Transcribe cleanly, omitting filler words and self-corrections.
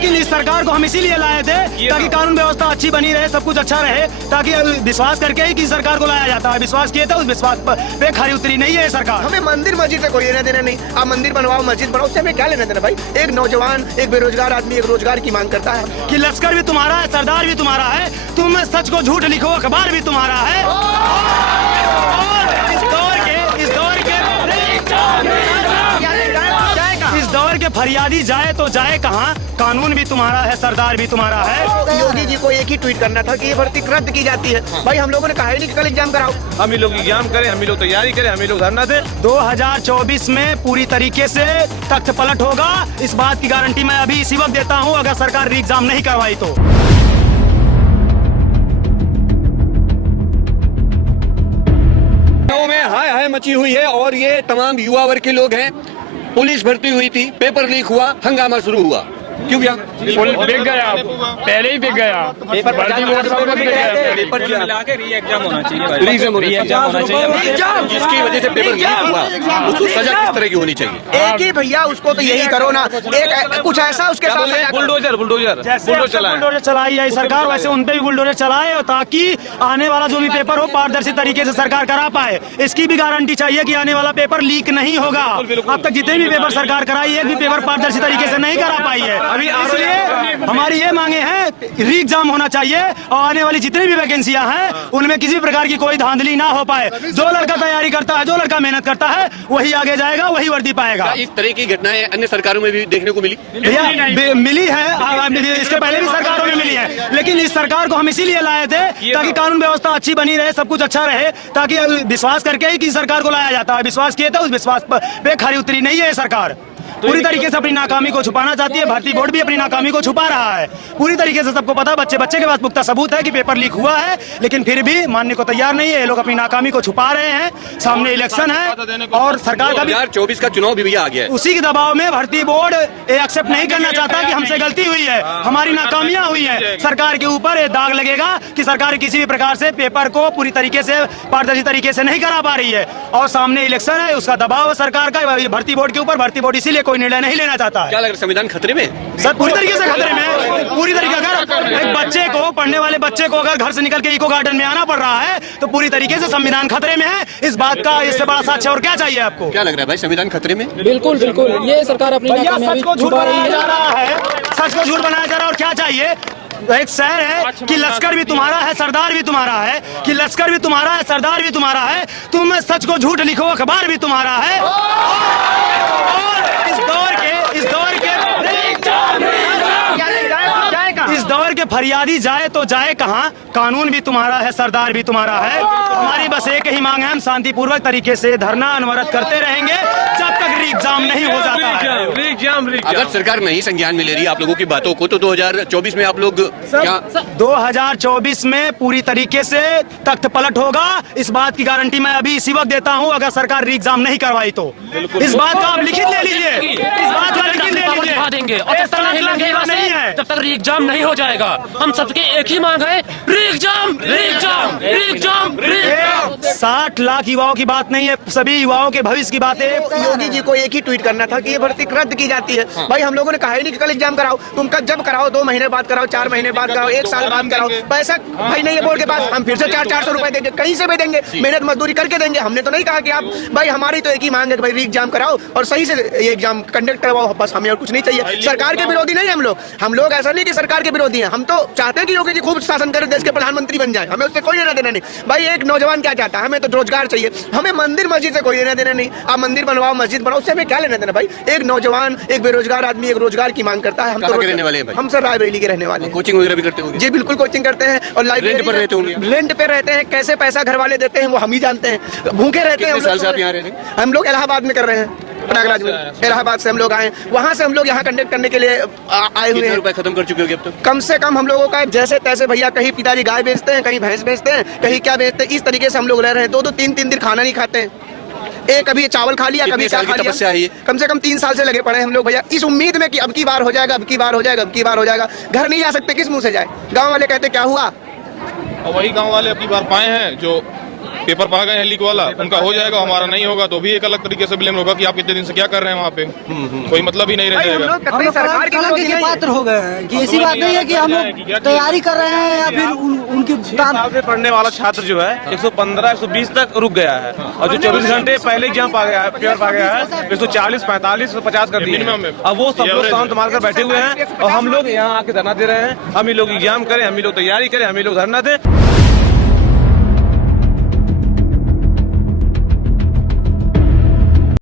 लेकिन इस सरकार को हम इसीलिए लाए थे ताकि कानून व्यवस्था अच्छी बनी रहे, सब कुछ अच्छा रहे, ताकि विश्वास करके ही किसी सरकार को लाया जाता है। विश्वास किए थे, उस विश्वास पे खरी उतरी नहीं है सरकार। हमें मंदिर मस्जिद से कोई लेना देना नहीं। आप मंदिर बनवाओ, मस्जिद बनाओ, उससे हमें क्या लेना देना भाई। एक नौजवान, एक बेरोजगार आदमी एक रोजगार की मांग करता है कि लश्कर भी तुम्हारा है, सरदार भी तुम्हारा है, तुम सच को झूठ लिखो, अखबार भी तुम्हारा है। इस दौर के फरियादी जाए तो जाए कहाँ, कानून भी तुम्हारा है, सरदार भी तुम्हारा है। योगी जी को एक ही ट्वीट करना था कि ये भर्ती रद्द की जाती है। भाई हम लोगों ने कहा ही नहीं कि कल एग्जाम कराओ। हम ही लोग एग्जाम करें, हम ही लोग तैयारी करें, हम ही लोग धरना दें। 2024 में पूरी तरीके से तख्त पलट होगा, इस बात की गारंटी मैं अभी इसी वक्त देता हूँ, अगर सरकार री एग्जाम नहीं करवाई तो। में हाय हाय मची हुई है और ये तमाम युवा वर्ग के लोग हैं। पुलिस भर्ती हुई थी, पेपर लीक हुआ, हंगामा शुरू हुआ। क्यों भैया? बिक गया, पहले ही बिक गया। पेपर मिला के री एग्जाम होना चाहिए, जिसकी वजह से पेपर लीक हुआ, उसको सजा किस तरह की होनी चाहिए? एक ही भैया, उसको तो यही करो ना, एक कुछ ऐसा उसके साथ बुलडोजर चलाई है सरकार, वैसे उन पे भी बुलडोजर चलाए, और ताकि आने वाला जो भी पेपर हो पारदर्शी तरीके से सरकार करा पाए। इसकी भी गारंटी चाहिए कि आने वाला पेपर लीक नहीं होगा। अब तक जितने भी पेपर सरकार कराई, एक भी पेपर पारदर्शी तरीके से नहीं करा पाई है। इसलिए हमारी ये मांगे हैं, री एग्जाम होना चाहिए और आने वाली जितनी भी वैकेंसियां हैं उनमें किसी प्रकार की कोई धांधली ना हो पाए। जो लड़का तैयारी करता है, जो लड़का मेहनत करता है, वही आगे जाएगा, वही वर्दी पाएगा। इस तरह की घटनाएं अन्य सरकारों में भी देखने को मिली मिली है, इसके पहले भी सरकारों में मिली है, लेकिन इस सरकार को हम इसीलिए लाए थे ताकि कानून व्यवस्था अच्छी बनी रहे, सब कुछ अच्छा रहे, ताकि विश्वास करके ही किसी सरकार को लाया जाता है। विश्वास किए थे, उस विश्वास पे खरी उतरी नहीं है सरकार। पूरी तरीके से अपनी नाकामी को छुपाना चाहती है। भर्ती बोर्ड भी अपनी नाकामी को छुपा रहा है। पूरी तरीके से सबको पता है, बच्चे के पास पुख्ता सबूत है कि पेपर लीक हुआ है, लेकिन फिर भी मानने को तैयार नहीं है। ये लोग अपनी नाकामी को छुपा रहे हैं। सामने इलेक्शन है और सरकार का 2024 का चुनाव भी आ गया है। उसी के दबाव में भर्ती बोर्ड एक्सेप्ट नहीं करना चाहता कि हमसे गलती हुई है, हमारी नाकामियां हुई है। सरकार के ऊपर ये दाग लगेगा कि सरकार किसी भी प्रकार से पेपर को पूरी तरीके से पारदर्शी तरीके से नहीं करा पा रही है, और सामने इलेक्शन है, उसका दबाव है सरकार का भर्ती बोर्ड के ऊपर। भर्ती बोर्ड इसीलिए कोई निर्णय नहीं लेना चाहता है। क्या लग रहा है, संविधान खतरे में? सर पूरी तरीके से खतरे में, पूरी तरीके। अगर एक बच्चे को, पढ़ने वाले बच्चे को अगर घर से निकल के इको गार्डन में आना पड़ रहा है तो पूरी तरीके से संविधान खतरे में है। इस बात का इससे बड़ा साक्ष्य और क्या चाहिए आपको? क्या लग रहा है भाई, संविधान खतरे में? बिल्कुल बिल्कुल, ये सरकार अपनी सच को झूठ बनाया जा रहा है, सच को झूठ बनाया जा रहा है। और क्या चाहिए? एक शहर है कि लश्कर भी तुम्हारा है, सरदार भी तुम्हारा है, कि लश्कर भी तुम्हारा है, सरदार भी तुम्हारा है, तुम सच को झूठ लिखो, अखबार भी तुम्हारा है। और इस दौर के फरियादी जाए तो जाए कहाँ, कानून भी तुम्हारा है, सरदार भी तुम्हारा है। हमारी बस एक ही मांग है, हम शांतिपूर्वक तरीके से धरना अनवरत करते रहेंगे जब तक री एग्जाम नहीं हो जाता है। अगर सरकार नहीं संज्ञान में ले रही आप लोगों की बातों को, तो 2024 में आप लोग क्या? 2024 में पूरी तरीके से तख्त पलट होगा, इस बात की गारंटी मैं अभी इसी वक्त देता हूं, अगर सरकार री एग्जाम नहीं करवाई तो। इस बात का आप लिखित ले लीजिए, इस बात का लिखित ले लीजिए। देंगे और जब तक नहीं है, जब तक री एग्जाम नहीं हो जाएगा, हम सबके एक ही मांग है, री एग्जाम, री एग्जाम, री एग्जाम, री एग्जाम। 60 लाख युवाओं की बात नहीं है, सभी युवाओं के भविष्य की बात है। योगी जी को एक ही ट्वीट करना था कि ये भर्ती रद्द की जाती है। भाई हम लोगों ने कहा ही नहीं कि कल एग्जाम कराओ। तुम जब कराओ 2 महीने बाद कराओ, 4 महीने बाद कराओ, 1 साल बाद कराओ। पैसा भाई नहीं है बोर्ड के पास, हम फिर से 400 रुपए देंगे, कहीं से भी देंगे, मेहनत मजदूरी करके देंगे। हमने तो नहीं कहा कि आप, भाई हमारी तो एक ही मांग है कि भाई री एग्जाम कराओ और सही से ये एग्जाम कंडक्ट करवाओ, बस हमें और कुछ नहीं चाहिए। सरकार के विरोधी नहीं हम लोग ऐसा नहीं कि सरकार के विरोधी हैं। हम तो चाहते हैं कि योगी जी खूब शासन करे, देश के प्रधानमंत्री बन जाए, हमें उससे कोई लेना देना नहीं। भाई एक नौजवान क्या चाहता है, हमें तो रोजगार चाहिए। हमें मंदिर मस्जिद से कोई लेना देना नहीं। आप मंदिर बनवाओ, मस्जिद बनाओ, उससे हमें क्या लेना देना भाई। एक नौजवान, एक बेरोजगार आदमी एक रोजगार की मांग करता है। हम तो रहने वाले हैं, हम सर रायबरेली के रहने वाले हैं। कोचिंग वगैरह भी करते होंगे? जी बिल्कुल कोचिंग करते हैं और लाइब्रेरी पर रहते होंगे। रेंट पे रहते हैं, कैसे पैसा घर वाले देते हैं वो हम ही जानते हैं। भूखे रहते हैं। हम लोग इलाहाबाद में कर रहे हैं, प्रयागराज में। इलाहाबाद से हम लोग आए, वहाँ से हम लोग यहाँ कंडक्ट करने के लिए आए हुए हैं। रुपए खत्म कर चुके हो अब तक? कम से कम हम लोगों का जैसे तैसे भैया, कहीं पिताजी गाय बेचते हैं, कहीं भैंस बेचते हैं, कहीं क्या बेचते हैं, इस तरीके से हम लोग रह रहे हैं। 2-2, 3-3 दिन खाना नहीं खाते हैं। कभी चावल खा लिया, कभी क्या खा लिया। कम से कम 3 साल से लगे पड़े हैं हम लोग भैया, इस उम्मीद में कि अब की बार हो जाएगा, अब की बार हो जाएगा, अब की बार हो जाएगा। घर नहीं जा सकते, किस मुंह से जाए? गाँव वाले कहते क्या हुआ, और वही गाँव वाले अब की बार पाए हैं जो पेपर पा गए हैं लीक वाला, उनका हो जाएगा, हमारा नहीं होगा तो भी एक अलग तरीके से ब्लेम होगा कि आप इतने दिन से क्या कर रहे हैं वहाँ पे, कोई मतलब ही नहीं रह भाई हम जाएगा। लोग कतई सरकार के विरोधी नहीं हैं। पात्र हो गए हैं कि ऐसी बात नहीं है कि हम लोग तैयारी कर रहे हैं या फिर उनकी साल से पढ़ने वाला छात्र जो है 115 120 तक रुक गया है, और जो 24 घंटे पहले एग्जाम पा गया है, पेपर पा गया है 140 45 150 कर दिए मिनिमम है। अब वो सब लोग शांत मारकर बैठे हुए हैं और हम लोग यहाँ आके धरना दे रहे हैं। हम ही लोग एग्जाम करें, हम ही लोग तैयारी करें, हम ही लोग धरना दें।